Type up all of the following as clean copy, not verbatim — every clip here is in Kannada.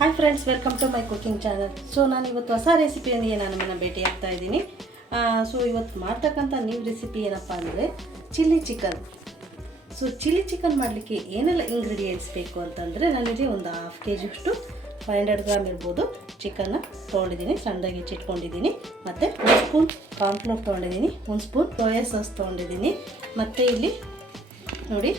Hi friends, welcome to my cooking channel. So ನಾನು ಇವತ್ತು ಹೊಸ ರೆಸಿಪಿಯೊಂದಿಗೆ ನಾನು ನಿಮ್ಮನ್ನು ಭೇಟಿ ಆಗ್ತಾ ಇದ್ದೀನಿ. ಸೊ ಇವತ್ತು ಮಾಡ್ತಕ್ಕಂಥ ನ್ಯೂ ರೆಸಿಪಿ ಏನಪ್ಪ ಅಂದರೆ chilli chicken. So chilli chicken ಮಾಡಲಿಕ್ಕೆ ಏನೆಲ್ಲ ಇಂಗ್ರೀಡಿಯೆಂಟ್ಸ್ ಬೇಕು ಅಂತಂದರೆ, ನಾನಿಲ್ಲಿ ಒಂದು 1/2 kg 500 ಗ್ರಾಮ್ ಇರ್ಬೋದು ಚಿಕನ್ನ ತೊಗೊಂಡಿದ್ದೀನಿ, ಸಣ್ಣದಾಗಿ ಹೆಚ್ಚಿಟ್ಕೊಂಡಿದ್ದೀನಿ. ಮತ್ತು 1 ಸ್ಪೂನ್ ಕಾರ್ನ್ಫ್ಲೋರ್ ತೊಗೊಂಡಿದ್ದೀನಿ, 1 ಸ್ಪೂನ್ ಸೋಯಾ ಸಾಸ್ ತೊಗೊಂಡಿದ್ದೀನಿ. ಮತ್ತು ಇಲ್ಲಿ ನೋಡಿ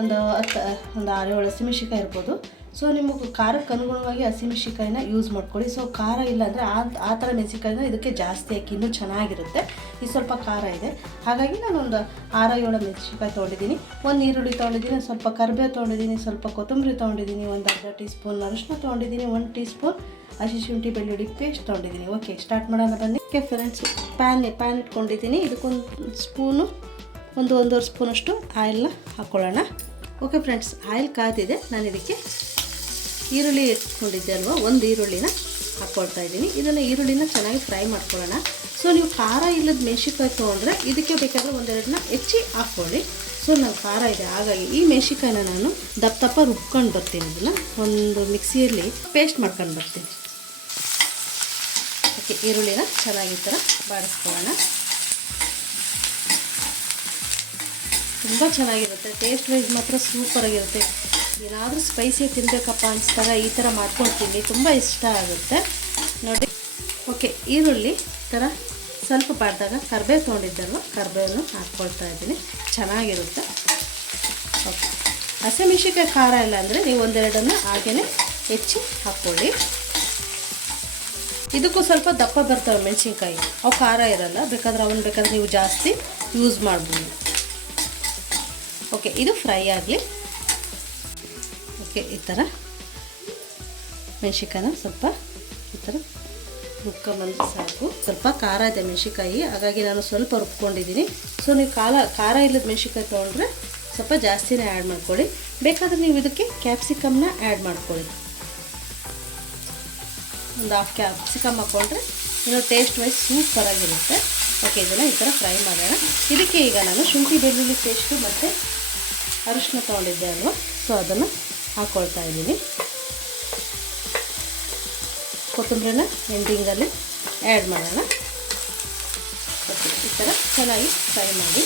ಒಂದು 6-7 ಹಸಿಮೆಣಸಿಕಾಯಿ ಇರ್ಬೋದು. ಸೊ ನಿಮಗೆ ಖಾರಕ್ಕೆ ಅನುಗುಣವಾಗಿ ಹಸಿಮೆಣಸಿಕಾಯಿನ ಯೂಸ್ ಮಾಡ್ಕೊಳ್ಳಿ. ಸೊ ಖಾರ ಇಲ್ಲ ಅಂದರೆ ಆ ಥರ ಮೆಣಸಿಕಾಯಿನ ಇದಕ್ಕೆ ಜಾಸ್ತಿ ಹಾಕಿ ಇನ್ನೂ ಚೆನ್ನಾಗಿರುತ್ತೆ. ಇದು ಸ್ವಲ್ಪ ಖಾರ ಇದೆ, ಹಾಗಾಗಿ ನಾನು ಒಂದು 6-7 ಮೆಣಸಿಕಾಯಿ ತೊಗೊಂಡಿದ್ದೀನಿ. 1 ಈರುಳ್ಳಿ ತೊಗೊಂಡಿದ್ದೀನಿ, ಸ್ವಲ್ಪ ಕರಿಬೇವು ತೊಗೊಂಡಿದ್ದೀನಿ, ಸ್ವಲ್ಪ ಕೊತ್ತಂಬರಿ ತೊಗೊಂಡಿದ್ದೀನಿ, ಒಂದು ಅರ್ಧ ಟೀ ಸ್ಪೂನ್ ಅರಿಶಿನ ತೊಗೊಂಡಿದ್ದೀನಿ, 1 ಟೀ ಸ್ಪೂನ್ ಹಸಿ ಶುಂಠಿ ಬೆಳ್ಳುಳ್ಳಿ ಪೇಸ್ಟ್ ತೊಗೊಂಡಿದ್ದೀನಿ. ಓಕೆ, ಸ್ಟಾರ್ಟ್ ಮಾಡೋಣ ಬನ್ನಿ. ಓಕೆ ಫ್ರೆಂಡ್ಸ್, ಪ್ಯಾನ್ ಇಟ್ಕೊಂಡಿದ್ದೀನಿ. ಇದಕ್ಕೊಂದು ಸ್ಪೂನು ಒಂದೂವರೆ ಸ್ಪೂನಷ್ಟು ಆಯಿಲ್ನ ಹಾಕ್ಕೊಳ್ಳೋಣ. ಓಕೆ ಫ್ರೆಂಡ್ಸ್, ಆಯಿಲ್ ಕಾದಿದೆ. ನಾನು ಇದಕ್ಕೆ ಈರುಳ್ಳಿ ಇಟ್ಕೊಂಡಿದ್ದೆ ಅಲ್ವಾ, 1 ಈರುಳ್ಳಿನ ಹಾಕ್ಕೊಳ್ತಾ ಇದ್ದೀನಿ. ಇದನ್ನು ಈರುಳ್ಳಿನ ಚೆನ್ನಾಗಿ ಫ್ರೈ ಮಾಡ್ಕೊಳ್ಳೋಣ. ಸೊ ನೀವು ಖಾರ ಇಲ್ಲದ ಮೆಣಸಿಕಾಯಿ ತೊಗೊಂಡ್ರೆ ಇದಕ್ಕೆ ಬೇಕಾದರೆ 1-2ನ ಹೆಚ್ಚಿ ಹಾಕ್ಕೊಳ್ಳಿ. ಸೊ ನಾನು ಖಾರ ಇದೆ, ಹಾಗಾಗಿ ಈ ಮೆಣಸಿಕಾಯಿನ ನಾನು ದಪ್ಪ ರುಬ್ಕೊಂಡು ಬರ್ತೀನಿ. ಇದನ್ನು ಒಂದು ಮಿಕ್ಸಿಯಲ್ಲಿ ಪೇಸ್ಟ್ ಮಾಡ್ಕೊಂಡು ಬರ್ತೀನಿ. ಓಕೆ, ಈರುಳ್ಳಿನ ಚೆನ್ನಾಗಿ ಈ ಥರ ಬಾಡಿಸ್ಕೊಳ್ಳೋಣ. ತುಂಬ ಚೆನ್ನಾಗಿರುತ್ತೆ, ಟೇಸ್ಟ್ ವೈಸ್ ಮಾತ್ರ ಸೂಪರಾಗಿರುತ್ತೆ. ಏನಾದರೂ ಸ್ಪೈಸಿ ತಿನ್ನಬೇಕಪ್ಪ ಅನಿಸ್ದಾಗ ಈ ಥರ ಮಾಡ್ಕೊಳ್ತೀನಿ, ತುಂಬ ಇಷ್ಟ ಆಗುತ್ತೆ ನೋಡಿ. ಓಕೆ, ಈರುಳ್ಳಿ ಈ ಥರ ಸ್ವಲ್ಪ ಬಾಡಿದಾಗ ಕರಿಬೇವು ತೊಗೊಂಡಿದ್ದಲ್ವ, ಕರಿಬೇವನ್ನು ಹಾಕ್ಕೊಳ್ತಾ ಇದ್ದೀನಿ, ಚೆನ್ನಾಗಿರುತ್ತೆ. ಓಕೆ, ಹಸಿಮೆಣಸಿಕಾಯಿ ಖಾರ ಇಲ್ಲ ಅಂದರೆ ನೀವು 1-2 ಹಾಗೇ ಹೆಚ್ಚಿ ಹಾಕ್ಕೊಳ್ಳಿ. ಇದಕ್ಕೂ ಸ್ವಲ್ಪ ದಪ್ಪ ಬರ್ತವೆ ಮೆಣಸಿನ್ಕಾಯಿ, ಅವು ಖಾರ ಇರಲ್ಲ, ಬೇಕಾದ್ರೆ ನೀವು ಜಾಸ್ತಿ ಯೂಸ್ ಮಾಡ್ಬೋದು. ಓಕೆ, ಇದು ಫ್ರೈ ಆಗಲಿ. ಓಕೆ, ಈ ಥರ ಮೆಣಸಿಕಾಯಿನ ಸ್ವಲ್ಪ ಈ ಥರ ರುಬ್ಕೊಂಬಂದು ಸಾಕು. ಸ್ವಲ್ಪ ಖಾರ ಇದೆ ಮೆಣಸಿಕಾಯಿ, ಹಾಗಾಗಿ ನಾನು ಸ್ವಲ್ಪ ರುಬ್ಕೊಂಡಿದ್ದೀನಿ. ಸೊ ನೀವು ಖಾರ ಇಲ್ಲದ ಮೆಣಸಿಕಾಯಿ ತೊಗೊಂಡ್ರೆ ಸ್ವಲ್ಪ ಜಾಸ್ತಿನೇ ಆ್ಯಡ್ ಮಾಡ್ಕೊಳ್ಳಿ. ಬೇಕಾದರೆ ನೀವು ಇದಕ್ಕೆ ಕ್ಯಾಪ್ಸಿಕಮ್ನ ಆ್ಯಡ್ ಮಾಡ್ಕೊಳ್ಳಿ. ಒಂದು 1/2 ಕ್ಯಾಪ್ಸಿಕಮ್ ಹಾಕ್ಕೊಂಡ್ರೆ ಇನ್ನೂ ಟೇಸ್ಟ್ ವೈಸ್ ಸೂಪರಾಗಿರುತ್ತೆ. ಓಕೆ, ಇದನ್ನು ಈ ಥರ ಫ್ರೈ ಮಾಡೋಣ. ಇದಕ್ಕೆ ಈಗ ನಾನು ಶುಂಠಿ ಬೆಳ್ಳುಳ್ಳಿ ಪೇಸ್ಟು ಮತ್ತು ಅರಿಶಿನ ತೊಗೊಂಡಿದ್ದೆ ಅಲ್ವಾ, ಸೊ ಅದನ್ನು ಹಾಕ್ಕೊಳ್ತಾ ಇದ್ದೀನಿ. ಕೊತ್ತಂಬರಿನ ಎಂಡಿಂಗಲ್ಲಿ ಆ್ಯಡ್ ಮಾಡೋಣ. ಓಕೆ, ಈ ಥರ ಚೆನ್ನಾಗಿ ಫ್ರೈ ಮಾಡಿ.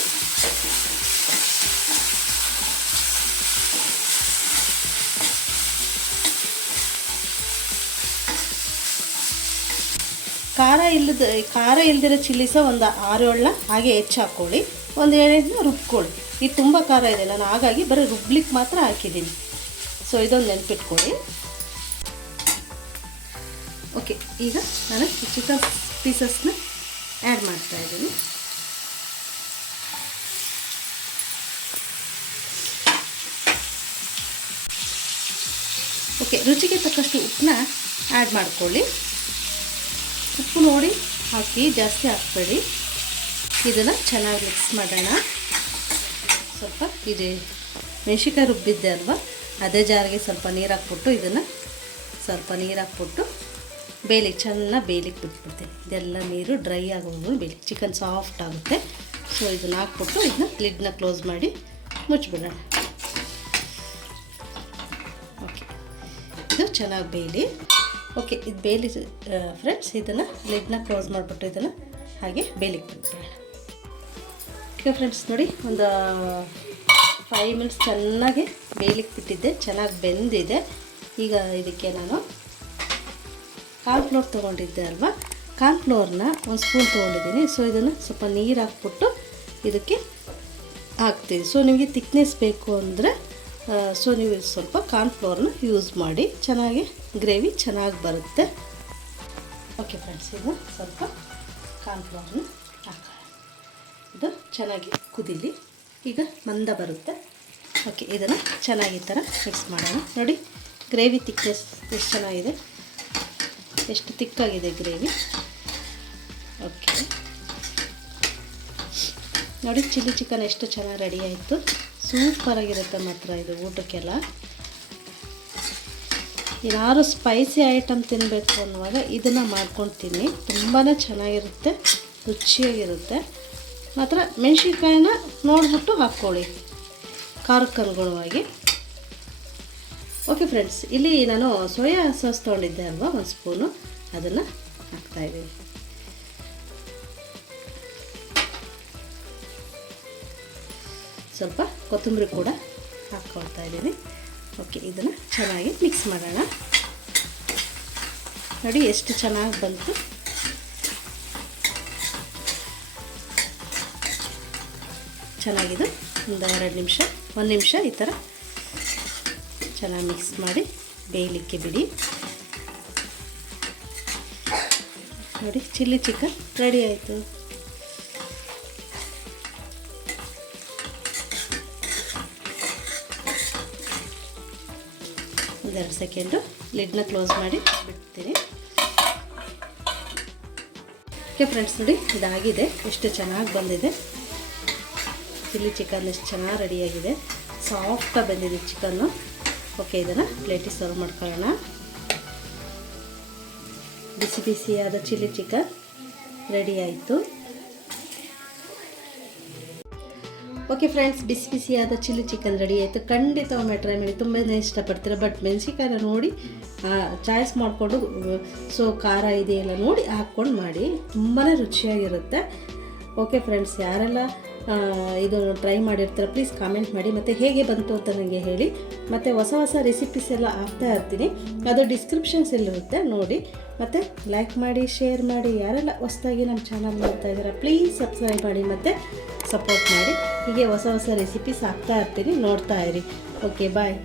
ಖಾರ ಇಲ್ಲದಿರೋ ಚಿಲ್ಲಿ ಸಹ ಒಂದು 6-7 ಹಾಗೆ ಹೆಚ್ಚು ಹಾಕ್ಕೊಳ್ಳಿ. 1-7 ರುಬ್ಕೊಳ್ಳಿ. ಇದು ತುಂಬ ಖಾರ ಇದೆ, ನಾನು ಹಾಗಾಗಿ ಬರೀ ರುಬ್ಲಿಕ್ಕೆ ಮಾತ್ರ ಹಾಕಿದ್ದೀನಿ. ಸೊ ಇದೊಂದು ನೆನಪಿಟ್ಕೊಳ್ಳಿ. ಓಕೆ, ಈಗ ನಾನು ಚಿಕನ್ ಪೀಸಸ್ನ ಆ್ಯಡ್ ಮಾಡ್ತಾ ಇದ್ದೀನಿ. ಓಕೆ, ರುಚಿಗೆ ತಕ್ಕಷ್ಟು ಉಪ್ಪನ್ನ ಆ್ಯಡ್ ಮಾಡ್ಕೊಳ್ಳಿ. ಉಪ್ಪು ನೋಡಿ ಹಾಕಿ, ಜಾಸ್ತಿ ಹಾಕಬೇಡಿ. ಇದನ್ನು ಚೆನ್ನಾಗಿ ಮಿಕ್ಸ್ ಮಾಡೋಣ. ಸ್ವಲ್ಪ ಇದೆ ಮೆಣಸಿಕಾಯಿ ರುಬ್ಬಿದ್ದೆ ಅಲ್ವಾ, ಅದೇ ಜಾರಿಗೆ ಸ್ವಲ್ಪ ನೀರು ಹಾಕ್ಬಿಟ್ಟು ಇದನ್ನು ಸ್ವಲ್ಪ ನೀರು ಹಾಕ್ಬಿಟ್ಟು ಚೆನ್ನಾಗಿ ಬೇಯಲಿಕ್ಕೆ ಬಿಟ್ಬಿಡ್ತೀನಿ. ಇದೆಲ್ಲ ನೀರು ಡ್ರೈ ಆಗೋದು ಬೇಯಲಿ, ಚಿಕನ್ ಸಾಫ್ಟ್ ಆಗುತ್ತೆ. ಸೊ ಇದನ್ನು ಹಾಕ್ಬಿಟ್ಟು ಇದನ್ನ ಲಿಡ್ನ ಕ್ಲೋಸ್ ಮಾಡಿ ಮುಚ್ಚಿಬಿಡೋಣ. ಓಕೆ, ಇದು ಚೆನ್ನಾಗಿ ಬೇಯಲಿ. ಓಕೆ, ಇದು ಬೇಯಲಿ ಫ್ರೆಂಡ್ಸ್. ಇದನ್ನು ಲಿಡ್ನ ಕ್ಲೋಸ್ ಮಾಡಿಬಿಟ್ಟು ಇದನ್ನು ಹಾಗೆ ಬೇಯಲಿಕ್ಕೆ ಬಿಟ್ಬಿಡೋಣ. ಓಕೆ ಫ್ರೆಂಡ್ಸ್, ನೋಡಿ ಒಂದು 5 ಮಿನಿಟ್ಸ್ ಚೆನ್ನಾಗಿ ಬೇಯಲಿಕ್ಕೆ ಬಿಟ್ಟಿದ್ದೆ, ಚೆನ್ನಾಗಿ ಬೆಂದಿದೆ. ಈಗ ಇದಕ್ಕೆ ನಾನು ಕಾರ್ನ್ಫ್ಲೋರ್ ತೊಗೊಂಡಿದ್ದೆ ಅಲ್ವಾ, ಕಾರ್ನ್ಫ್ಲೋರ್ನ 1 ಸ್ಪೂನ್ ತೊಗೊಂಡಿದ್ದೀನಿ. ಸೊ ಇದನ್ನು ಸ್ವಲ್ಪ ನೀರು ಹಾಕ್ಬಿಟ್ಟು ಇದಕ್ಕೆ ಹಾಕ್ತೀನಿ. ಸೊ ನಿಮಗೆ ತಿಕ್ನೆಸ್ ಬೇಕು ಅಂದರೆ ಸೊ ನೀವು ಸ್ವಲ್ಪ ಕಾರ್ನ್ಫ್ಲೋರ್ನ ಯೂಸ್ ಮಾಡಿ, ಚೆನ್ನಾಗಿ ಗ್ರೇವಿ ಚೆನ್ನಾಗಿ ಬರುತ್ತೆ. ಓಕೆ ಫ್ರೆಂಡ್ಸ್, ಇದು ಸ್ವಲ್ಪ ಕಾರ್ನ್ಫ್ಲೋರ್ನ ಹಾಕೋಣ. ಇದು ಚೆನ್ನಾಗಿ ಕುದೀಲಿ, ಈಗ ಮಂದ ಬರುತ್ತೆ. ಓಕೆ, ಇದನ್ನು ಚೆನ್ನಾಗಿ ಈ ಥರ ಮಿಕ್ಸ್ ಮಾಡೋಣ. ನೋಡಿ ಗ್ರೇವಿ ತಿಕ್ನೆಸ್ ಎಷ್ಟು ಚೆನ್ನಾಗಿದೆ, ಎಷ್ಟು ತಿಕ್ಕಾಗಿದೆ ಗ್ರೇವಿ. ಓಕೆ, ನೋಡಿ ಚಿಲ್ಲಿ ಚಿಕನ್ ಎಷ್ಟು ಚೆನ್ನಾಗಿ ರೆಡಿ ಆಯಿತು. ಸೂಪರಾಗಿರುತ್ತೆ ಮಾತ್ರ ಇದು ಊಟಕ್ಕೆಲ್ಲ. ಏನಾದ್ರು ಸ್ಪೈಸಿ ಐಟಮ್ ತಿನ್ನಬೇಕು ಅನ್ನುವಾಗ ಇದನ್ನು ಮಾಡ್ಕೊಂಡು ತಿನ್ನಿ, ತುಂಬಾ ಚೆನ್ನಾಗಿರುತ್ತೆ, ರುಚಿಯಾಗಿರುತ್ತೆ. ಮಾತ್ರ ಮೆಣಸಿನ್ಕಾಯಿನ ನೋಡಿಬಿಟ್ಟು ಹಾಕ್ಕೊಳ್ಳಿ ಖಾರಕ್ಕೆ ಅನುಗುಣವಾಗಿ. ಓಕೆ ಫ್ರೆಂಡ್ಸ್, ಇಲ್ಲಿ ನಾನು ಸೋಯಾ ಸಾಸ್ ತೊಗೊಂಡಿದ್ದೆ ಅಲ್ವಾ, 1 ಸ್ಪೂನು ಅದನ್ನು ಹಾಕ್ತಾಯಿದ್ದೀನಿ. ಸ್ವಲ್ಪ ಕೊತ್ತಂಬರಿ ಕೂಡ ಹಾಕ್ಕೊಳ್ತಾ ಇದ್ದೀನಿ. ಓಕೆ, ಇದನ್ನು ಚೆನ್ನಾಗಿ ಮಿಕ್ಸ್ ಮಾಡೋಣ. ನೋಡಿ ಎಷ್ಟು ಚೆನ್ನಾಗಿ ಬಂತು. ಚೆನ್ನಾಗಿದೆ. ಒಂದು 1 ನಿಮಿಷ ಈ ಥರ ಚೆನ್ನಾಗಿ ಮಿಕ್ಸ್ ಮಾಡಿ ಬೇಯಲಿಕ್ಕೆ ಬಿಡಿ. ನೋಡಿ, ಚಿಲ್ಲಿ ಚಿಕನ್ ರೆಡಿ ಆಯಿತು. ಒಂದೆರಡು ಸೆಕೆಂಡು ಲಿಡ್ನ ಕ್ಲೋಸ್ ಮಾಡಿ ಬಿಡ್ತೀನಿ. ಓಕೆ ಫ್ರೆಂಡ್ಸ್, ನೋಡಿ ಇದಾಗಿದೆ. ಎಷ್ಟು ಚೆನ್ನಾಗಿ ಬಂದಿದೆ. ಚಿಲ್ಲಿ ಚಿಕನ್ ಎಷ್ಟು ಚೆನ್ನಾಗಿ ರೆಡಿಯಾಗಿದೆ. ಸಾಫ್ಟಾಗಿ ಬಂದಿದೆ ಚಿಕನ್ನು. ಓಕೆ, ಇದನ್ನು ಪ್ಲೇಟಿಗೆ ಸರ್ವ್ ಮಾಡ್ಕೊಳ್ಳೋಣ. ಬಿಸಿ ಬಿಸಿಯಾದ ಚಿಲ್ಲಿ ಚಿಕನ್ ರೆಡಿ ಆಯಿತು. ಓಕೆ ಫ್ರೆಂಡ್ಸ್, ಬಿಸಿ ಬಿಸಿಯಾದ ಚಿಲ್ಲಿ ಚಿಕನ್ ರೆಡಿ ಆಯಿತು. ಖಂಡಿತ ಒಮ್ಮೆ ಟ್ರೈ ಮಾಡಿ, ತುಂಬಾ ಇಷ್ಟಪಡ್ತೀರ. ಬಟ್ ಮೆಣಸಿನ್ಕಾಯಿನ ನೋಡಿ ಚಾಯ್ಸ್ ಮಾಡಿಕೊಂಡು, ಸೊ ಖಾರ ಇದೆಯಲ್ಲ ನೋಡಿ ಹಾಕ್ಕೊಂಡು ಮಾಡಿ, ತುಂಬಾ ರುಚಿಯಾಗಿರುತ್ತೆ. ಓಕೆ ಫ್ರೆಂಡ್ಸ್, ಯಾರೆಲ್ಲ ಇದು ಟ್ರೈ ಮಾಡಿರ್ತಾರೆ ಪ್ಲೀಸ್ ಕಾಮೆಂಟ್ ಮಾಡಿ, ಮತ್ತು ಹೇಗೆ ಬಂತು ಅಂತ ನನಗೆ ಹೇಳಿ. ಮತ್ತು ಹೊಸ ರೆಸಿಪೀಸ್ ಎಲ್ಲ ಹಾಕ್ತಾ ಇರ್ತೀನಿ, ಅದು ಡಿಸ್ಕ್ರಿಪ್ಷನ್ಸಲ್ಲಿರುತ್ತೆ ನೋಡಿ. ಮತ್ತು ಲೈಕ್ ಮಾಡಿ, ಶೇರ್ ಮಾಡಿ. ಯಾರೆಲ್ಲ ಹೊಸದಾಗಿ ನಮ್ಮ ಚಾನಲ್ ನೋಡ್ತಾ ಇದ್ದೀರಾ ಪ್ಲೀಸ್ ಸಬ್ಸ್ಕ್ರೈಬ್ ಮಾಡಿ ಮತ್ತು ಸಪೋರ್ಟ್ ಮಾಡಿ. ಹೀಗೆ ಹೊಸ ರೆಸಿಪೀಸ್ ಹಾಕ್ತಾ ಇರ್ತೀನಿ, ನೋಡ್ತಾ ಇರಿ. ಓಕೆ, ಬಾಯ್.